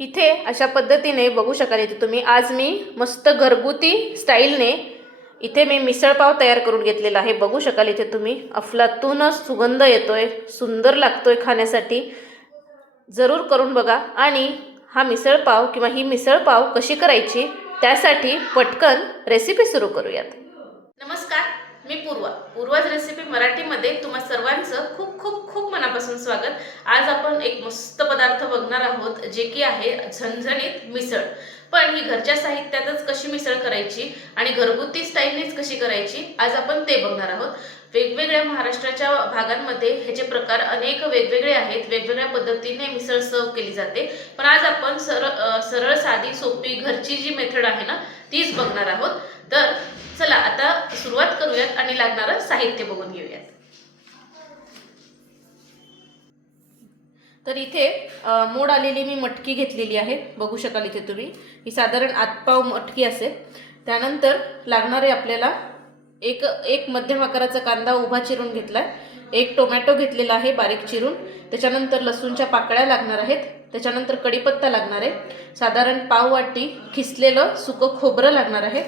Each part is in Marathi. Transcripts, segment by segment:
इथे अशा पद्धतीने बघू शकाल इथे तुम्ही. आज मी मस्त घरगुती स्टाईलने इथे मी मिसळपाव तयार करून घेतलेला आहे. बघू शकाल इथे तुम्ही. अफलातूनच सुगंध येतोय सुंदर लागतोय खाण्यासाठी. जरूर करून बघा. आणि हा मिसळपाव किंवा ही मिसळपाव कशी करायची त्यासाठी पटकन रेसिपी सुरू करूयात. नमस्कार. मी पूर्वा पूर्वाज रेसिपी मराठीमध्ये तुम्हा सर्वांचं खूप खूप खूप मनापासून स्वागत. आज आपण एक मस्त पदार्थ बघणार आहोत जे की आहे झणझणीत मिसळ. पण ही घरच्या साहित्यातच कशी मिसळ करायची आणि घरगुती स्टाईलनेच कशी करायची आज आपण ते बघणार आहोत. वेगवेगळ्या महाराष्ट्राच्या भागांमध्ये ह्याचे प्रकार अनेक वेगवेगळे आहेत. वेगवेगळ्या पद्धतीने मिसळ सर्व केली जाते. पण आज आपण सरळ सरळ साधी सोपी घरची जी मेथड आहे ना तीच बघणार आहोत. तर चला आता सुरुवात करूयात आणि लागणारं साहित्य बघून घेऊयात. तर इथे मोड आलेली मी मटकी घेतलेली आहे. बघू शकाल इथे तुम्ही. ही साधारण आतपाव मटकी असेल. त्यानंतर लागणारे आपल्याला एक एक मध्यम आकाराचा कांदा उभा चिरून घेतला एक टोमॅटो घेतलेला आहे बारीक चिरून. त्याच्यानंतर लसूणच्या पाकळ्या लागणार आहेत. त्याच्यानंतर कढीपत्ता लागणार आहे. साधारण पाव वाटी खिसलेलं सुकं खोबरं लागणार आहे.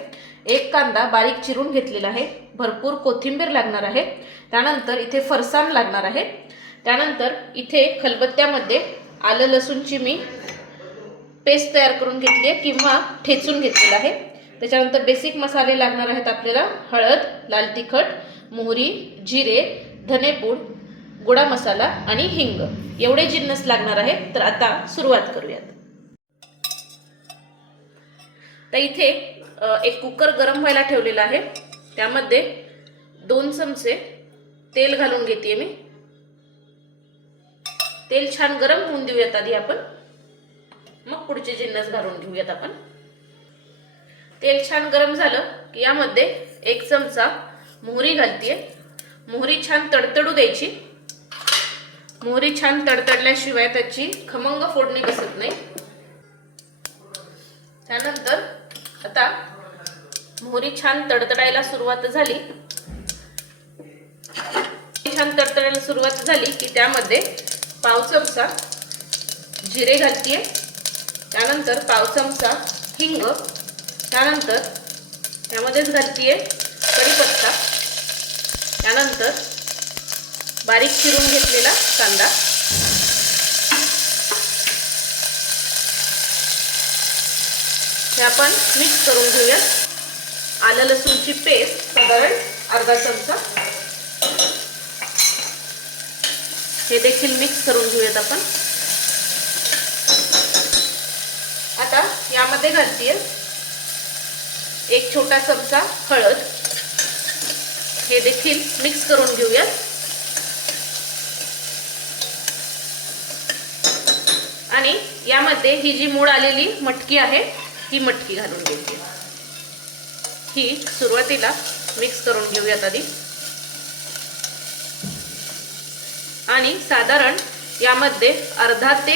एक कांदा बारीक चिरून घेतलेला आहे. भरपूर कोथिंबीर लागणार आहे. त्यानंतर इथे फरसाण लागणार आहे. त्यानंतर इथे खलबत्त्यामध्ये आलं लसूणची मी पेस्ट तयार करून घेतली आहे किंवा ठेचून घेतलेलं आहे. त्याच्यानंतर बेसिक मसाले लागणार आहेत आपल्याला हळद लाल तिखट मोहरी जिरे धनेपूड गोडा मसाला आणि हिंग. एवढे जिन्नस लागणार आहेत तर आता सुरुवात करूयात. तर इथे एक कुकर गरम व्हायला ठेवलेला आहे. त्यामध्ये दोन चमचे तेल घालून घेते मी. तेल छान गरम होऊन देऊयात आधी आपण. मग पुढचे जिन्नस घालून घेऊयात आपण. तेल छान गरम झालं की यामध्ये एक चमचा मोहरी घालतीये. मोहरी छान तडतडू द्यायची. मोहरी छान तडतडल्याशिवाय त्याची खमंग फोडणी बसत नाही. त्यानंतर आता मोहरी छान तडतडायला सुरुवात झाली. छान तडतडायला सुरुवात झाली की त्यामध्ये पाव चमचा जिरे घालतीये. त्यानंतर पाव चमचा हिंग. त्यानंतर त्यामध्येच घालतीये कढीपत्ता. त्यानंतर बारीक चिरून घेतलेला कांदा. हे आपण मिक्स करून घेऊयात. आलं लसूणची पेस्ट साधारण अर्धा चमचा. हे देखील मिक्स करून घेऊयात आपण. आता यामध्ये घालतीये एक छोटा चमचा हळद. हे देखील मिक्स करून घेऊयात. आणि यामध्ये ही जी मूळ आलेली मटकी आहे ही मटकी घालून घ्यायची ही सुरुवातीला मिक्स करून घेऊयात आधी. आणि साधारण यामध्ये अर्धा ते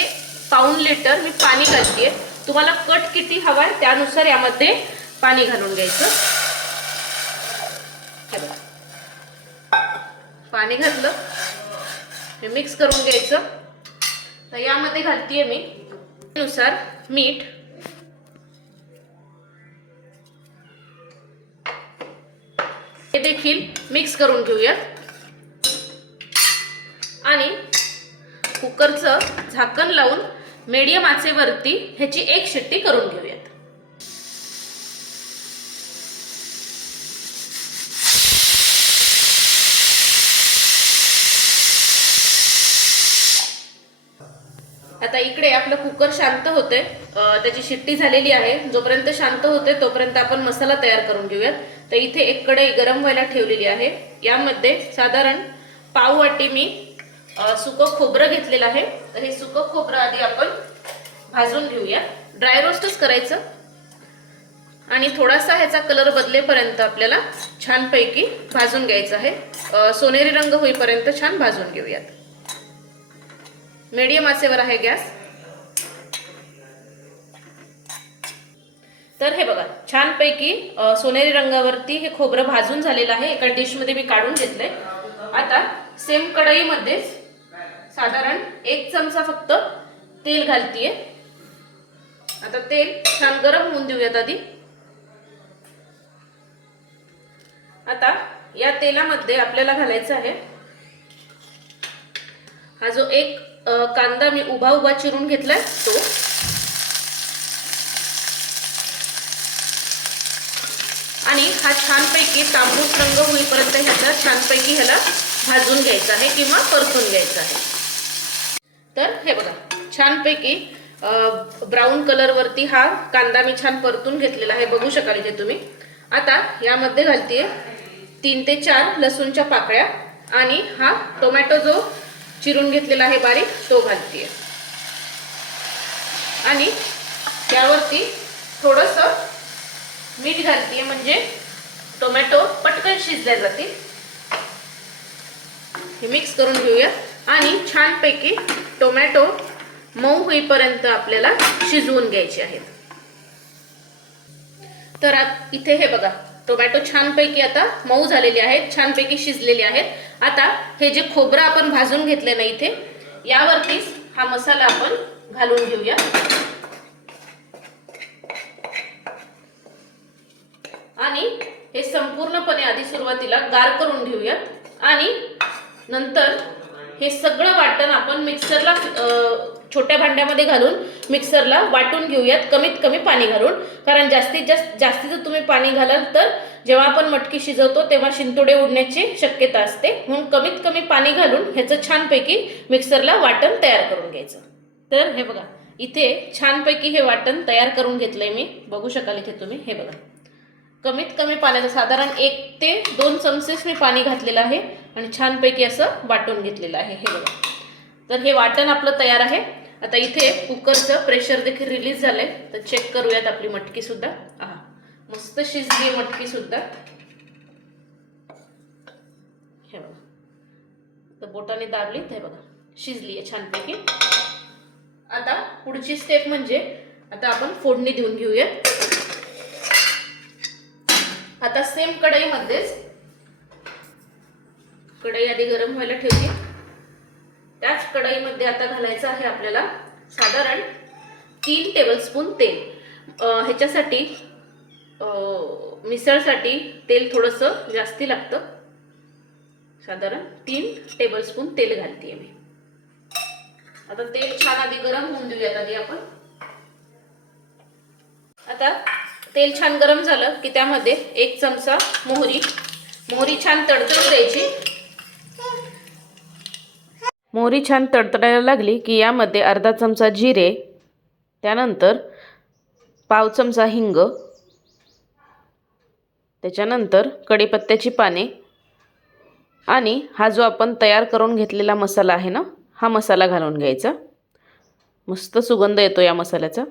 पाऊन लिटर मी पाणी घालते तुम्हाला कट किती हवा आहे त्यानुसार यामध्ये पाणी घालून घ्यायचं. पाणी घातलं. हे मिक्स करून घ्यायचं. तर यामध्ये घालतीये मी नुसार मीठ. हे देखील मिक्स करून घेऊयात. आणि कुकरचं झाकण लावून मीडियम आचेवरती ह्याची एक शिट्टी करून घेऊयात. आता इकडे आपलं कुकर शांत होते त्याची शिट्टी झालेली आहे. जोपर्यंत शांत होते तोपर्यंत आपण मसाला तयार करून घेऊयात. तर इथे एक कढई गरम व्हायला ठेवलेली आहे. यामध्ये साधारण पाव वाटी मी सुकं खोबरं घेतलेलं आहे. तर हे सुकं खोबरं आधी आपण भाजून घेऊया. ड्राय रोस्टच करायचं. आणि थोडासा ह्याचा कलर बदलेपर्यंत आपल्याला छानपैकी भाजून घ्यायचं आहे. सोनेरी रंग होईपर्यंत छान भाजून घेऊयात. मीडियम आचेवर आहे गॅस. तर हे बघा छानपैकी सोनेरी रंगावरती हे खोबरं भाजून झालेलं आहे. एका डिशमध्ये मी काढून घेतलंय. आता सेम कढईमध्येच साधारण एक चमचा फक्त तेल घालतीये. आता तेल छान गरम होऊन देऊयात आधी. आता या तेलामध्ये आपल्याला घालायचं आहे. हा जो एक कांदा मी उभा उभा चिरून घेतलाय तो. आणि हा छानपैकी तांबूस रंग होईपर्यंत ह्याचा छानपैकी ह्याला भाजून घ्यायचा आहे किंवा परतून घ्यायचा आहे. तर हे बघा छानपैकी ब्राऊन कलरवरती हा कांदा मी छान परतून घेतलेला आहे. बघू शकाल इथे तुम्ही. आता यामध्ये घालतीये तीन ते चार लसूणच्या पाकळ्या आणि हा टोमॅटो जो चिरून घेतलेला आहे बारीक तो घालतीये. आणि त्यावरती थोडंसं मीठ घालतीये म्हणजे टोमॅटो पटकन शिजल्या जातील. हे मिक्स करून घेऊया. आणि छानपैकी टोमॅटो मऊ होईपर्यंत आपल्याला शिजवून घ्यायचे आहेत. तर इथे हे बघा टोमॅटो छानपैकी आता मऊ झालेले आहेत छानपैकी शिजलेले आहेत. आता हे जे खोबरं आपण भाजून घेतले ना इथे यावरतीच हा मसाला आपण घालून घेऊया. आणि हे संपूर्णपणे आधी सुरुवातीला गार करून घेऊयात. आणि नंतर हे सगळं वाटण आपण मिक्सरला छोट्या भांड्यामध्ये घालून मिक्सरला वाटून घेऊयात कमीत कमी पाणी घालून. कारण जास्तीत जास्त जास्तीचं तुम्ही पाणी घालाल तर जेव्हा आपण मटकी शिजवतो तेव्हा शिंतोडे उडण्याची शक्यता असते. म्हणून कमीत कमी पाणी घालून ह्याचं छानपैकी मिक्सरला वाटण तयार करून घ्यायचं. तर हे बघा इथे छानपैकी हे वाटण तयार करून घेतलंय मी. बघू शकाल इथे तुम्ही. हे बघा. कमीत कमी पाण्याचं साधारण एक ते दोन चमचेच मी पाणी घातलेलं आहे. आणि छानपैकी असं वाटून घेतलेलं आहे हे बघा. तर हे वाटण आपलं तयार आहे. आता इथे कुकरचं प्रेशर देखील रिलीज झालंय. तर चेक करूयात आपली मटकी सुद्धा. हा मस्त शिजली मटकी सुद्धा. हे बघा. तर बोटाने दाबली ते हे बघा शिजली आहे छानपैकी. आता पुढची स्टेप म्हणजे आता आपण फोडणी देऊन घेऊयात. आता सेम कढईमध्येच कढई आधी गरम व्हायला ठेवली. त्याच कढईमध्ये आता घालायचं आहे आपल्याला साधारण तीन टेबलस्पून तेल. ह्याच्यासाठी मिसळसाठी तेल थोडंसं जास्ती लागतं. साधारण तीन टेबलस्पून तेल घालते मी. आता तेल छान आधी गरम होऊन देऊयात आधी आपण. आता तेल छान गरम झालं की त्यामध्ये एक चमचा मोहरी. मोहरी छान तडतड द्यायची. मोहरी छान तडतडायला लागली की यामध्ये अर्धा चमचा जिरे त्यानंतर पाव चमचा हिंग त्याच्यानंतर कढीपत्त्याची पाने आणि हा जो आपण तयार करून घेतलेला मसाला आहे ना हा मसाला घालून घ्यायचा. मस्त सुगंध येतो या मसाल्याचा.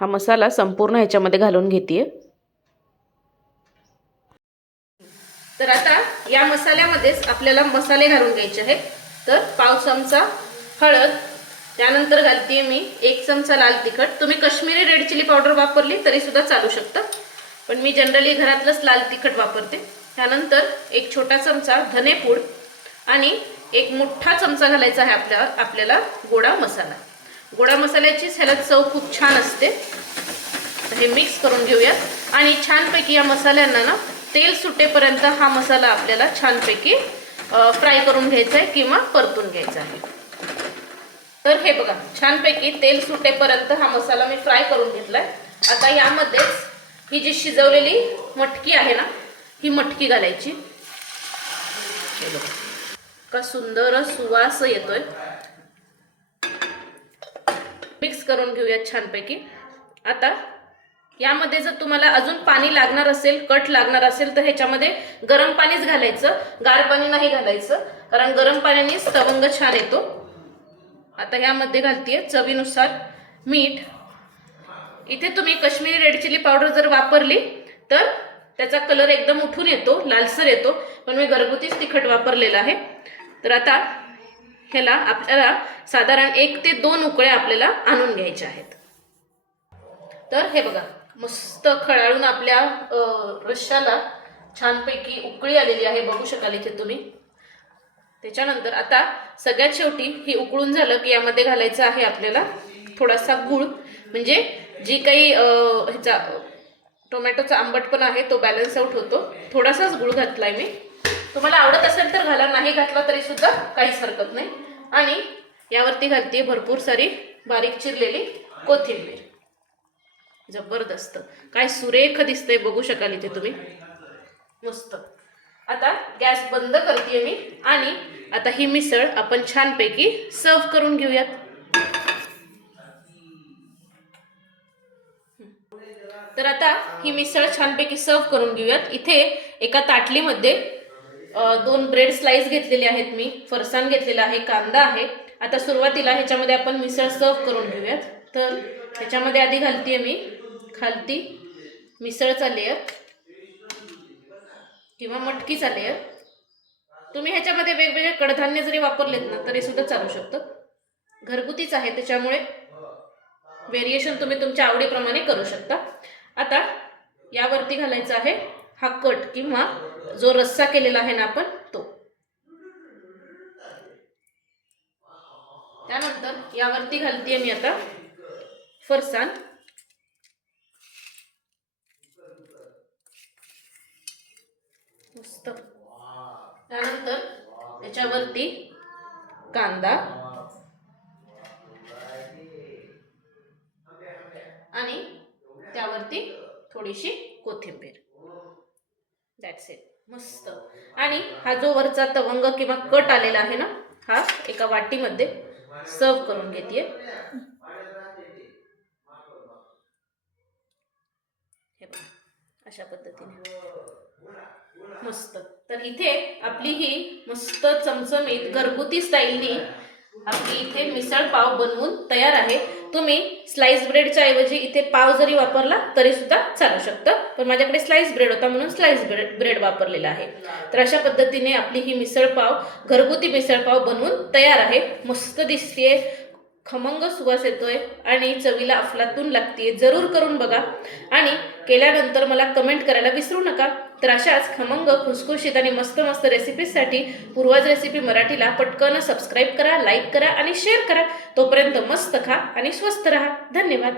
हा मसाला संपूर्ण ह्याच्यामध्ये घालून घेते तर आता या मसाल्यामध्येच आपल्याला मसाले घालून घ्यायचे आहेत. तर पाव चमचा हळद त्यानंतर घालते मी एक चमचा लाल तिखट. तुम्ही कश्मीरी रेड चिली पावडर वापरली तरी सुद्धा चालू शकतं. पण मी जनरली घरातलंच लाल तिखट वापरते. त्यानंतर एक छोटा चमचा धनेपूड आणि एक मोठा चमचा घालायचा आहे आपल्या आपल्याला गोडा मसाला. गोडा मसाल्याचीच ह्याला चव खूप छान असते. हे मिक्स करून घेऊयात. आणि छानपैकी या मसाल्यांना ना तेल सुटेपर्यंत हा मसाला आपल्याला छानपैकी फ्राय करून घ्यायचा आहे किंवा परतून घ्यायचा आहे. तर हे बघा छानपैकी तेल सुटेपर्यंत हा मसाला मी फ्राय करून घेतलाय. आता यामध्येच ही जी शिजवलेली मटकी आहे ना ही मटकी घालायची. का सुंदर सुवास येतोय. मिक्स करून घेऊयात छानपैकी. आता यामध्ये जर तुम्हाला अजून पाणी लागणार असेल कट लागणार असेल तर ह्याच्यामध्ये गरम पाणीच घालायचं. गार पाणी नाही घालायचं कारण गरम पाण्याने तवंग छान येतो. आता ह्यामध्ये घालतीये चवीनुसार मीठ. इथे तुम्ही कश्मीरी रेड चिली पावडर जर वापरली तर त्याचा कलर एकदम उठून येतो लालसर येतो. पण मी घरगुतीच तिखट वापरलेला आहे. तर आता ह्याला आपल्याला साधारण एक ते दोन उकळ्या आपल्याला आणून घ्यायच्या आहेत. तर हे बघा मस्त खळाळून आपल्या रश्शाला छानपैकी उकळी आलेली आहे. बघू शकाल इथे तुम्ही. त्याच्यानंतर आता सगळ्यात शेवटी हे उकळून झालं की यामध्ये घालायचं आहे आपल्याला थोडासा गूळ. म्हणजे जी काही ह्याचा टोमॅटोचा आंबटपणा आहे तो बॅलन्स आउट होतो. थोडासाच गूळ घातलाय मी. तुम्हाला आवडत असेल तर घाला नाही घातला तरी सुद्धा काहीच हरकत नाही. आणि यावरती घालते भरपूर सारी बारीक चिरलेली कोथिंबीर. जबरदस्त. काय सुरेख दिसतंय बघू शकाल इथे तुम्ही. मस्त. आता गॅस बंद करते मी आणि आता ही मिसळ आपण छानपैकी सर्व करून घेऊयात. तर आता ही मिसळ छानपैकी सर्व करून घेऊयात. इथे एका ताटलीमध्ये दोन ब्रेड स्लाइस घेतलेले आहेत मी. फरसाण घेतलेला आहे कांदा आहे. आता सुरुवातीला ह्याच्यामध्ये आपण मिसळ सर्व करून घेऊयात. तर ह्याच्यामध्ये आधी घालते मी खालती मिसळचा लेअर किंवा मटकीचा लेअर तुम्ही ह्याच्यामध्ये वेगवेगळे कडधान्य जरी वापरलेत ना तरी सुद्धा चालू शकतं. घरगुतीच आहे त्याच्यामुळे व्हेरिएशन तुम्ही तुमच्या आवडीप्रमाणे करू शकता. आता यावरती घालायचा आहे हा कट किंवा जो रस्सा केलेला आहे ना आपण तो. त्यानंतर यावरती घालतीये मी आता फरसाण. मस्त त्यानंतर त्याच्यावरती कांदा. आणि त्यावरती थोडीशी कोथिंबीर. दॅट्स इट मस्त. आणि हा जो वरचा तवंग किंवा कट आलेला आहे ना हा एका वाटीमध्ये सर्व करून घेते हे बघा अशा पद्धतीने. मस्त. तर इथे आपली ही मस्त चमचमीत घरगुती स्टाईलनी आपली इथे मिसळ पाव बनवून तयार आहे. तुम्ही स्लाइस ब्रेडच्या ऐवजी इथे पाव जरी वापरला तरी सुद्धा चालू शकतं. पण माझ्याकडे स्लाइस ब्रेड होता म्हणून स्लाइस ब्रेड ब्रेड वापरलेला आहे. तर अशा पद्धतीने आपली ही मिसळ पाव घरगुती मिसळ पाव बनवून तयार आहे. मस्त दिसते खमंग सुवास येतोय आणि चवीला अफलातून लागते जरूर करून बघा. आणि केल्यानंतर मला कमेंट करायला विसरू नका. तर अशाच खमंग खुसखुशीत आणि मस्त मस्त रेसिपीजसाठी पूर्वाज रेसिपी मराठीला पटकन सबस्क्राईब करा लाईक करा आणि शेअर करा. तोपर्यंत मस्त खा आणि स्वस्त राहा. धन्यवाद.